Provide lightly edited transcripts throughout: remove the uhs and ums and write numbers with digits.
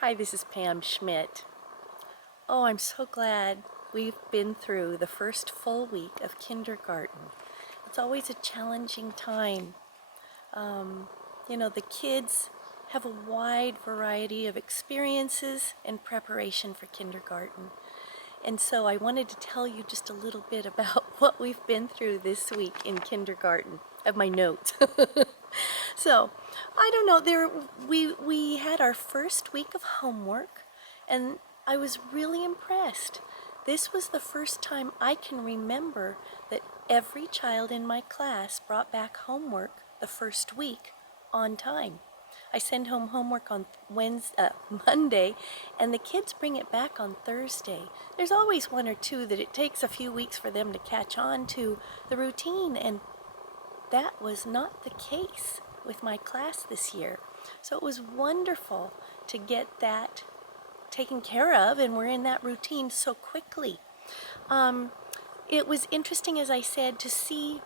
Hi, this is Pam Schmidt. Oh, I'm so glad we've been through the first full week of kindergarten. It's always a challenging time. The kids have a wide variety of experiences and preparation for kindergarten. And so I wanted to tell you just a little bit about what we've been through this week in kindergarten. I have my notes. So, I don't know, we had our first week of homework and I was really impressed. This was the first time I can remember that every child in my class brought back homework the first week on time. I send home homework on Monday, and the kids bring it back on Thursday. There's always one or two that it takes a few weeks for them to catch on to the routine, and that was not the case with my class this year. So it was wonderful to get that taken care of, and we're in that routine so quickly. It was interesting, as I said, to see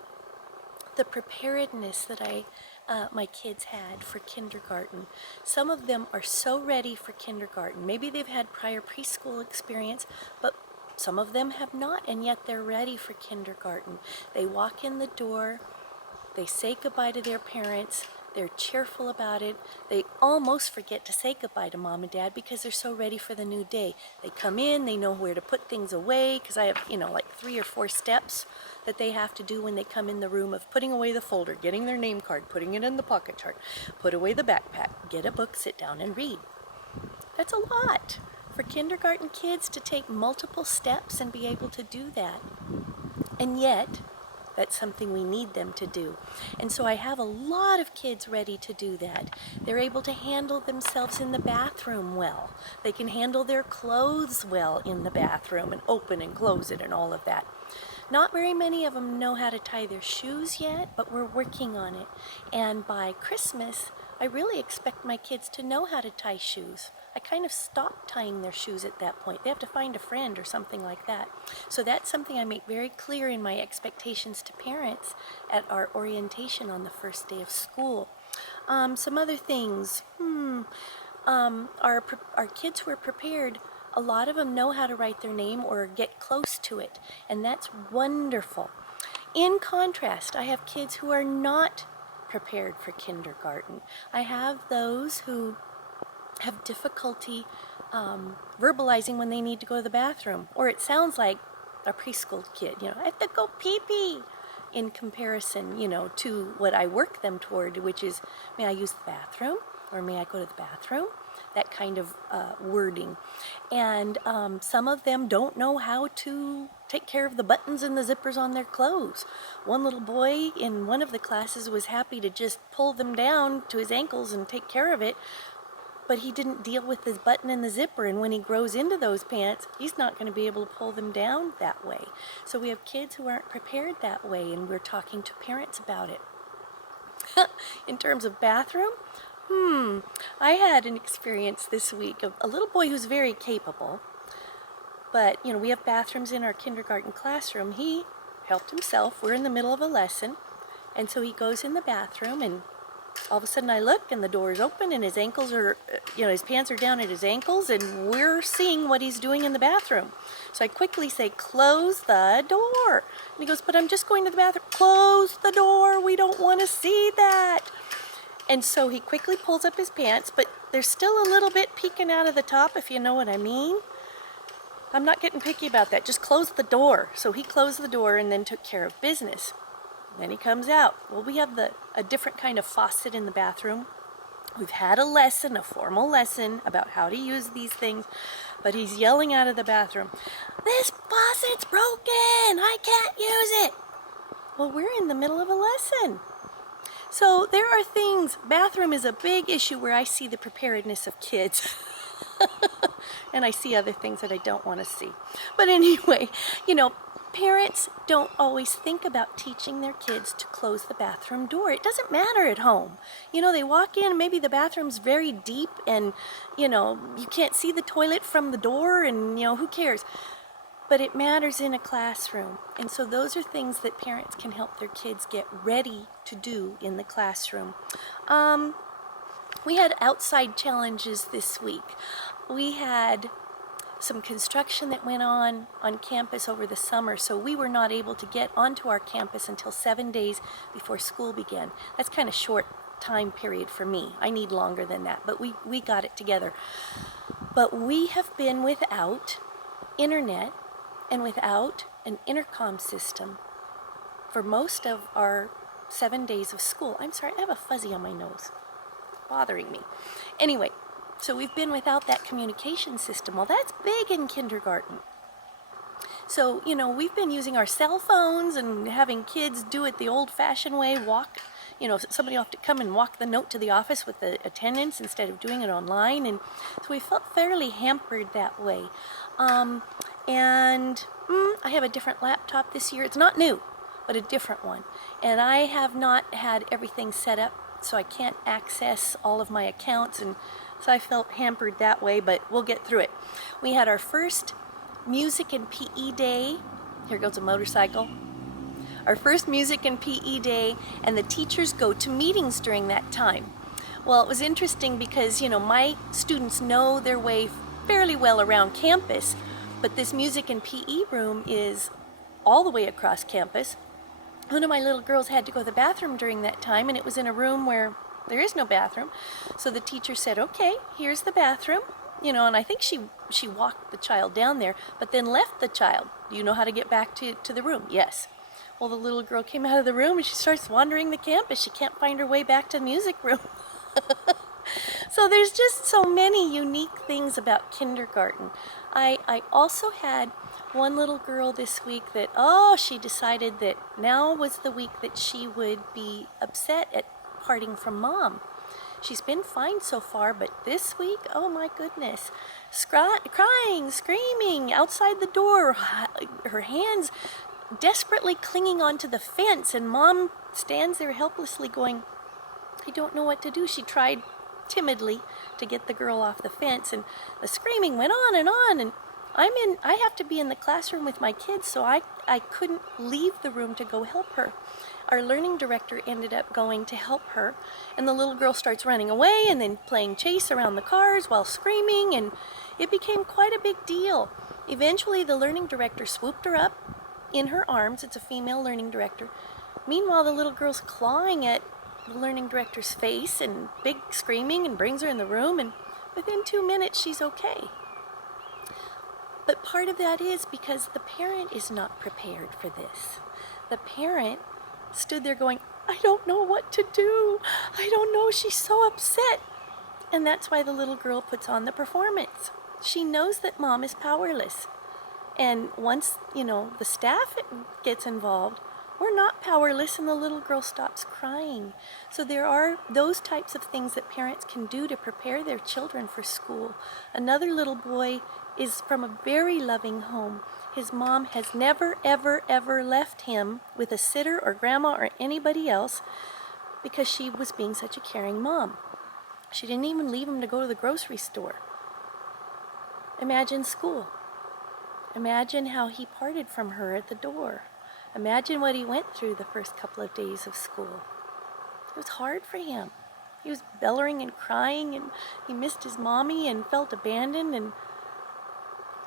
the preparedness that my kids had for kindergarten. Some of them are so ready for kindergarten. Maybe they've had prior preschool experience, but some of them have not, and yet they're ready for kindergarten. They walk in the door, they say goodbye to their parents, they're cheerful about it. They almost forget to say goodbye to mom and dad because they're so ready for the new day. They come in, they know where to put things away, because I have, like 3 or 4 steps that they have to do when they come in the room of putting away the folder, getting their name card, putting it in the pocket chart, put away the backpack, get a book, sit down and read. That's a lot for kindergarten kids to take multiple steps and be able to do that. And yet, that's something we need them to do. And so I have a lot of kids ready to do that. They're able to handle themselves in the bathroom well. They can handle their clothes well in the bathroom and open and close it and all of that. Not very many of them know how to tie their shoes yet, but we're working on it. And by Christmas, I really expect my kids to know how to tie shoes. I kind of stopped tying their shoes at that point. They have to find a friend or something like that. So that's something I make very clear in my expectations to parents at our orientation on the first day of school. Some other things. Our kids who are prepared, a lot of them know how to write their name or get close to it, and that's wonderful. In contrast, I have kids who are not prepared for kindergarten. I have those who have difficulty verbalizing when they need to go to the bathroom, or it sounds like a preschool kid, I have to go pee-pee, in comparison, to what I work them toward, which is, may I use the bathroom, or may I go to the bathroom? That kind of wording. And some of them don't know how to take care of the buttons and the zippers on their clothes. One little boy in one of the classes was happy to just pull them down to his ankles and take care of it, but he didn't deal with his button and the zipper, and when he grows into those pants, he's not going to be able to pull them down that way. So we have kids who aren't prepared that way, and we're talking to parents about it. In terms of bathroom, I had an experience this week of a little boy who's very capable, but we have bathrooms in our kindergarten classroom. He helped himself. We're in the middle of a lesson, and so he goes in the bathroom, and all of a sudden I look and the door is open and his ankles are, his pants are down at his ankles, and we're seeing what he's doing in the bathroom. So I quickly say, close the door. And he goes, but I'm just going to the bathroom. Close the door, we don't want to see that. And so he quickly pulls up his pants, but there's still a little bit peeking out of the top, if you know what I mean. I'm not getting picky about that, just close the door. So he closed the door and then took care of business. Then he comes out. Well, we have a different kind of faucet in the bathroom. We've had a lesson, a formal lesson about how to use these things, but he's yelling out of the bathroom, "This faucet's broken! I can't use it!" Well, we're in the middle of a lesson. So there are things, bathroom is a big issue where I see the preparedness of kids. And I see other things that I don't want to see. But anyway, parents don't always think about teaching their kids to close the bathroom door. It doesn't matter at home. They walk in, maybe the bathroom's very deep and, you can't see the toilet from the door and, who cares? But it matters in a classroom. And so those are things that parents can help their kids get ready to do in the classroom. We had outside challenges this week. We had some construction that went on campus over the summer, so we were not able to get onto our campus until 7 days before school began. That's kind of short time period for me. I need longer than that, but we got it together. But we have been without internet and without an intercom system for most of our 7 days of school. I'm sorry, I have a fuzzy on my nose, bothering me. Anyway, so we've been without that communication system. Well, that's big in kindergarten. So, you know, we've been using our cell phones and having kids do it the old-fashioned way, walk, you know, somebody will have to come and walk the note to the office with the attendance instead of doing it online. And so we felt fairly hampered that way. I have a different laptop this year. It's not new, but a different one. And I have not had everything set up, so I can't access all of my accounts, and so I felt hampered that way, but we'll get through it. We had our first music and PE day. Here goes a motorcycle. Our first music and PE day, and the teachers go to meetings during that time. Well, it was interesting because, you know, my students know their way fairly well around campus, but this music and PE room is all the way across campus. One of my little girls had to go to the bathroom during that time, and it was in a room where there is no bathroom. So the teacher said, okay, here's the bathroom. You know, and I think she walked the child down there, but then left the child. Do you know how to get back to the room? Yes. Well, the little girl came out of the room and she starts wandering the campus. She can't find her way back to the music room. So there's just so many unique things about kindergarten. I also had one little girl this week that, she decided that now was the week that she would be upset at parting from Mom. She's been fine so far, but this week, oh my goodness, crying, screaming outside the door, her hands desperately clinging onto the fence, and Mom stands there helplessly going, I don't know what to do. She tried timidly to get the girl off the fence, and the screaming went on, and I have to be in the classroom with my kids, so I couldn't leave the room to go help her. Our learning director ended up going to help her, and the little girl starts running away and then playing chase around the cars while screaming, and it became quite a big deal. Eventually, the learning director swooped her up in her arms. It's a female learning director. Meanwhile, the little girl's clawing at the learning director's face and big screaming, and brings her in the room, and within 2 minutes, she's okay. But part of that is because the parent is not prepared for this. The parent stood there going, I don't know what to do. I don't know, she's so upset. And that's why the little girl puts on the performance. She knows that Mom is powerless. And once, you know, the staff gets involved, we're not powerless, and the little girl stops crying. So there are those types of things that parents can do to prepare their children for school. Another little boy is from a very loving home. His mom has never, ever, ever left him with a sitter or grandma or anybody else because she was being such a caring mom. She didn't even leave him to go to the grocery store. Imagine school. Imagine how he parted from her at the door. Imagine what he went through the first couple of days of school. It was hard for him. He was bellowing and crying, and he missed his mommy and felt abandoned, and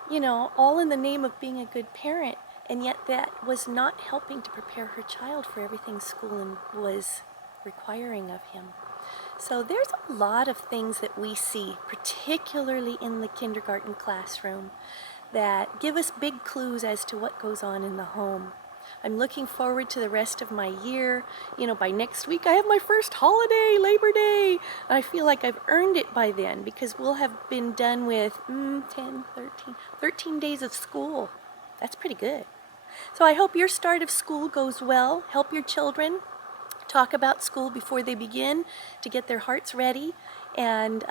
you know, all in the name of being a good parent, and yet that was not helping to prepare her child for everything school was requiring of him. So there's a lot of things that we see, particularly in the kindergarten classroom, that give us big clues as to what goes on in the home. I'm looking forward to the rest of my year. You know, by next week I have my first holiday, Labor Day. And I feel like I've earned it by then because we'll have been done with 13 days of school. That's pretty good. So I hope your start of school goes well. Help your children talk about school before they begin to get their hearts ready, and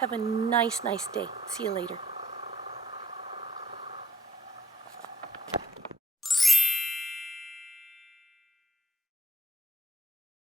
have a nice day. See you later.